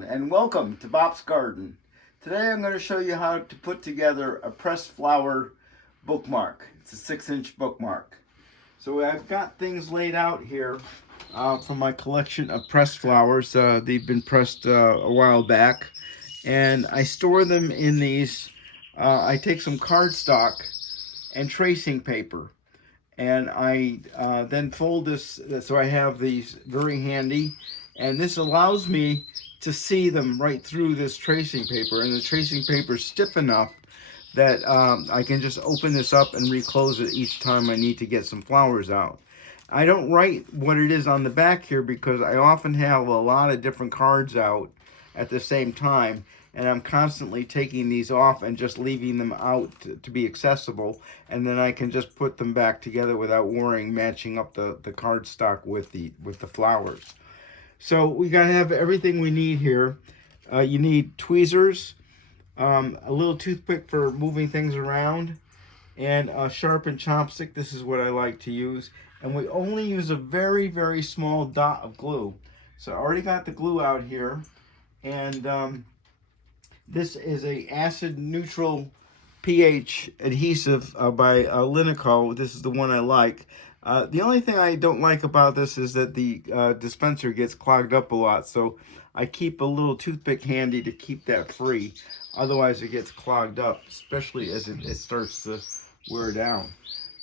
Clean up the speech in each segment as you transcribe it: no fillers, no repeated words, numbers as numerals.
everyone, and welcome to Bob's Garden. Today I'm going to show you how to put together a pressed flower bookmark. It's a 6-inch bookmark. So I've got things laid out here from my collection of pressed flowers. They've been pressed a while back, and I store them in these. I take some cardstock and tracing paper, and I then fold this so I have these very handy, and this allows me to see them right through this tracing paper, and the tracing paper is stiff enough that I can just open this up and reclose it each time I need to get some flowers out. I don't write what it is on the back here because I often have a lot of different cards out at the same time, and I'm constantly taking these off and just leaving them out to be accessible, and then I can just put them back together without worrying matching up the cardstock with the flowers. So we gotta have everything we need here. You need tweezers, a little toothpick for moving things around, and a sharpened chopstick. This is what I like to use. And we only use a very, very small dot of glue. So I already got the glue out here, and this is a acid neutral pH adhesive by Linico. This is the one I like. The only thing I don't like about this is that the dispenser gets clogged up a lot, so I keep a little toothpick handy to keep that free. Otherwise it gets clogged up, especially as it starts to wear down.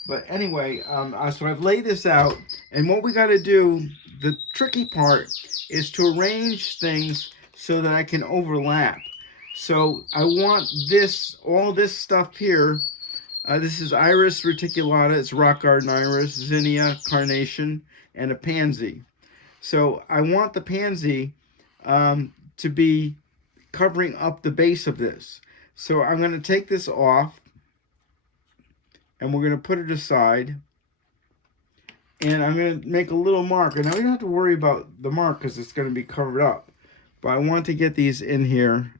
But anyway, so I've laid this out, and what we got to do, the tricky part, is to arrange things so that I can overlap. So I want all this stuff here. This is Iris reticulata, it's rock garden iris, zinnia, carnation, and a pansy. So I want the pansy to be covering up the base of this. So I'm going to take this off, and we're going to put it aside, and I'm going to make a little mark. And now we don't have to worry about the mark because it's going to be covered up. But I want to get these in here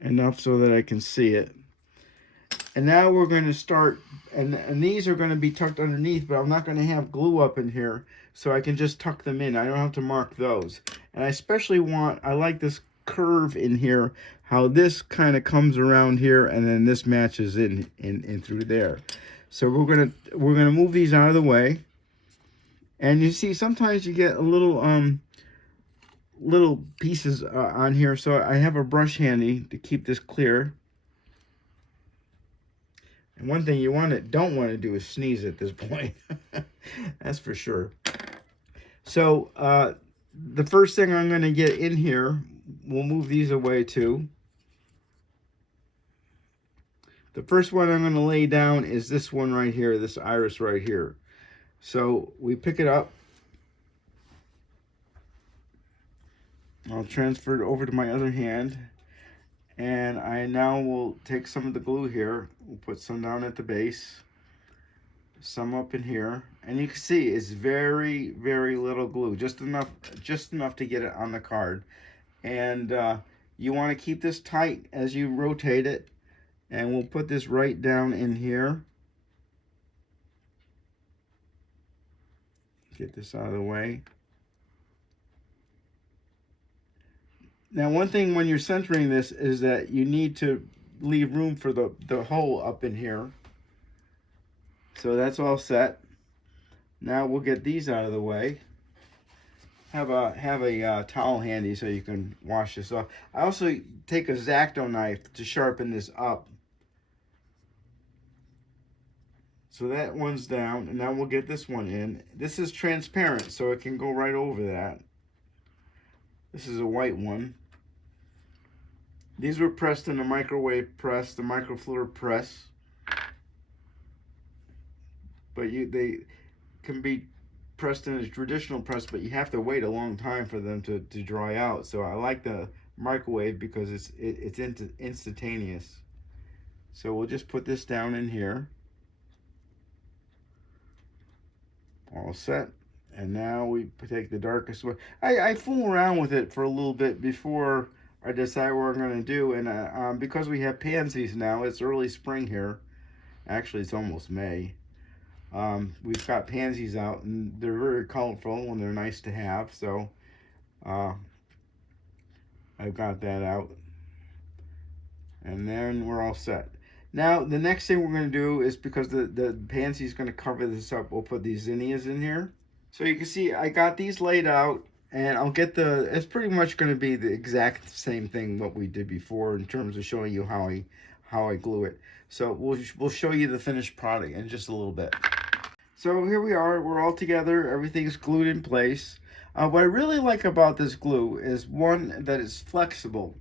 enough so that I can see it. And now we're going to start, and these are going to be tucked underneath, but I'm not going to have glue up in here, so I can just tuck them in. I don't have to mark those. And I especially I like this curve in here, how this kind of comes around here, and then this matches in through there. So we're gonna move these out of the way. And you see, sometimes you get a little pieces on here, so I have a brush handy to keep this clear. And one thing you don't want to do is sneeze at this point. That's for sure. So the first thing I'm going to get in here, we'll move these away too. The first one I'm going to lay down is this one right here, this iris right here. So we pick it up. I'll transfer it over to my other hand, and I now will take some of the glue here. We'll put some down at the base, some up in here, and you can see it's very, very little glue, just enough to get it on the card. And you want to keep this tight as you rotate it, and we'll put this right down in here. Get this out of the way. Now, one thing when you're centering this is that you need to leave room for the hole up in here. So that's all set. Now we'll get these out of the way. Have a towel handy so you can wash this off. I also take a X-Acto knife to sharpen this up. So that one's down, and now we'll get this one in. This is transparent, so it can go right over that. This is a white one. These were pressed in a microwave press, the microfluid press. But they can be pressed in a traditional press, but you have to wait a long time for them to dry out. So I like the microwave because it's instantaneous. So we'll just put this down in here. All set. And now we take the darkest one. I fool around with it for a little bit before I decide what I'm going to do. And because we have pansies now, it's early spring here. Actually, it's almost May. We've got pansies out, and they're very colorful and they're nice to have. So uh, I've got that out, and then we're all set. Now the next thing we're going to do is, because the pansy is going to cover this up, we'll put these zinnias in here. So you can see I got these laid out, and I'll get it's pretty much going to be the exact same thing what we did before in terms of showing you how I glue it. So we'll show you the finished product in just a little bit. So here we are, we're all together, everything's glued in place. What I really like about this glue is, one, that it's flexible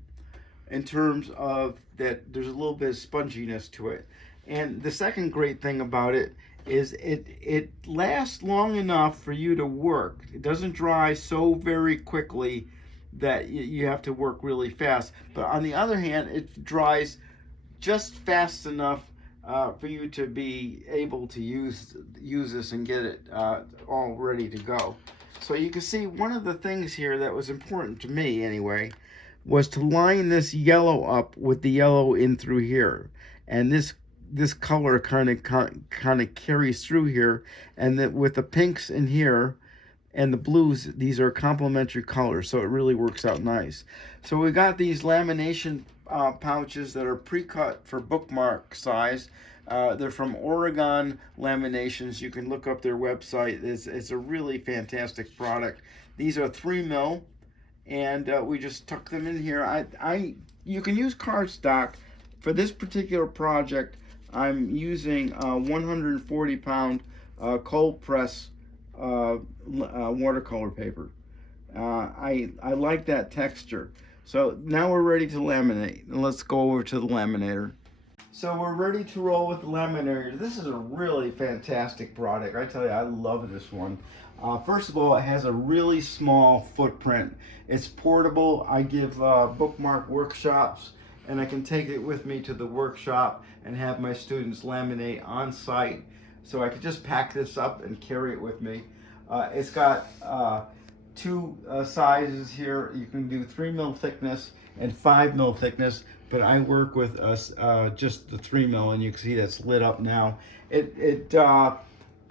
in terms of that there's a little bit of sponginess to it. And the second great thing about it is it lasts long enough for you to work. It doesn't dry so very quickly that you have to work really fast. But on the other hand, it dries just fast enough for you to be able to use this and get it all ready to go. So you can see one of the things here that was important to me anyway was to line this yellow up with the yellow in through here, and this color kind of carries through here, and that with the pinks in here and the blues, these are complementary colors, so it really works out nice. So we got these lamination pouches that are pre-cut for bookmark size. They're from Oregon Laminations. You can look up their website. It's a really fantastic product. These are 3mm, and we just tuck them in here. You can use cardstock. For this particular project, I'm using 140-pound cold press watercolor paper. I like that texture. So now we're ready to laminate. And let's go over to the laminator. So we're ready to roll with the laminator. This is a really fantastic product. I tell you, I love this one. First of all, it has a really small footprint. It's portable. I give Bookmark workshops, and I can take it with me to the workshop and have my students laminate on site. So I could just pack this up and carry it with me. It's got two sizes here. You can do 3mm thickness and 5mm thickness, but I work with just the 3mm, and you can see that's lit up now. It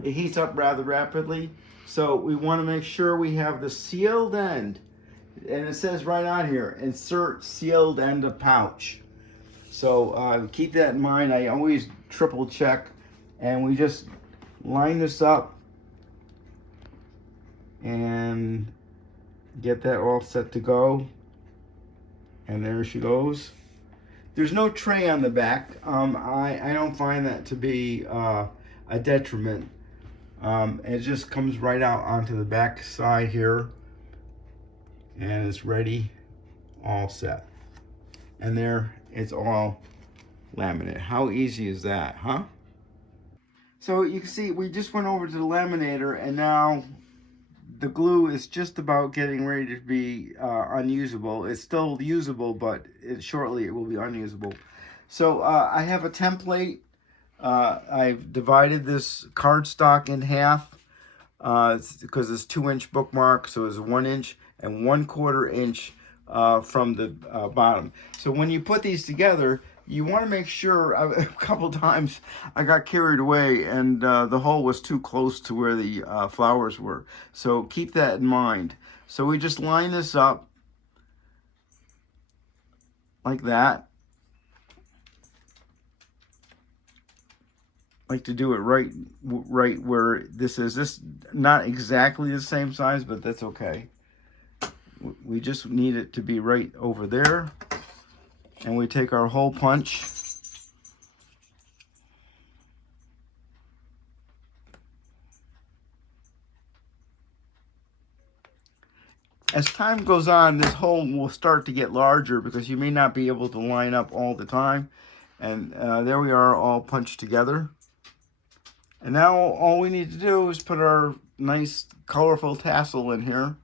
heats up rather rapidly, so we want to make sure we have the sealed end, and it says right on here, insert sealed end of pouch. So keep that in mind. I always triple check, and we just line this up and get that all set to go. And there she goes. There's no tray on the back. I don't find that to be a detriment. It just comes right out onto the back side here, and it's ready, all set. And there, it's all laminate. How easy is that, huh? So you can see we just went over to the laminator, and now the glue is just about getting ready to be unusable. It's still usable, but shortly it will be unusable. So I have a template. I've divided this cardstock in half because it's 2-inch bookmark, so it's 1 inch and 1/4 inch from the bottom. So when you put these together, you want to make sure, a couple times I got carried away, and the hole was too close to where the flowers were. So keep that in mind. So we just line this up like that. Like to do it right where this is. This not exactly the same size, but that's okay. We just need it to be right over there. And we take our hole punch, as time goes on, this hole will start to get larger because you may not be able to line up all the time. And there we are, all punched together. And now all we need to do is put our nice colorful tassel in here.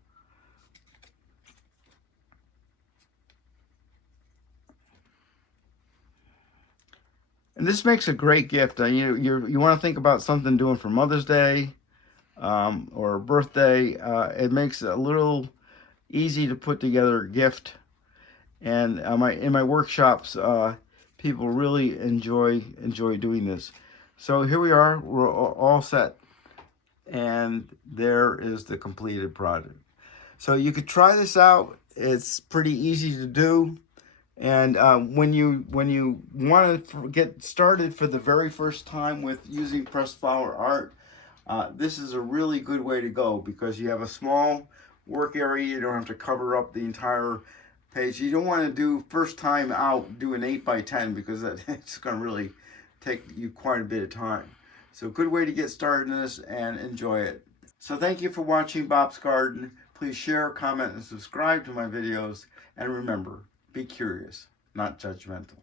And this makes a great gift. You want to think about something doing for Mother's Day or a birthday. It makes it a little easy to put together a gift. And in my workshops, people really enjoy doing this. So here we are, we're all set. And there is the completed project. So you could try this out. It's pretty easy to do. And when you want to get started for the very first time with using pressed flower art, this is a really good way to go because you have a small work area. You don't have to cover up the entire page. You don't want to do first time out do an 8x10 because it's going to really take you quite a bit of time. So good way to get started in this and enjoy it. So thank you for watching Bob's Garden. Please share, comment, and subscribe to my videos. And remember, be curious, not judgmental.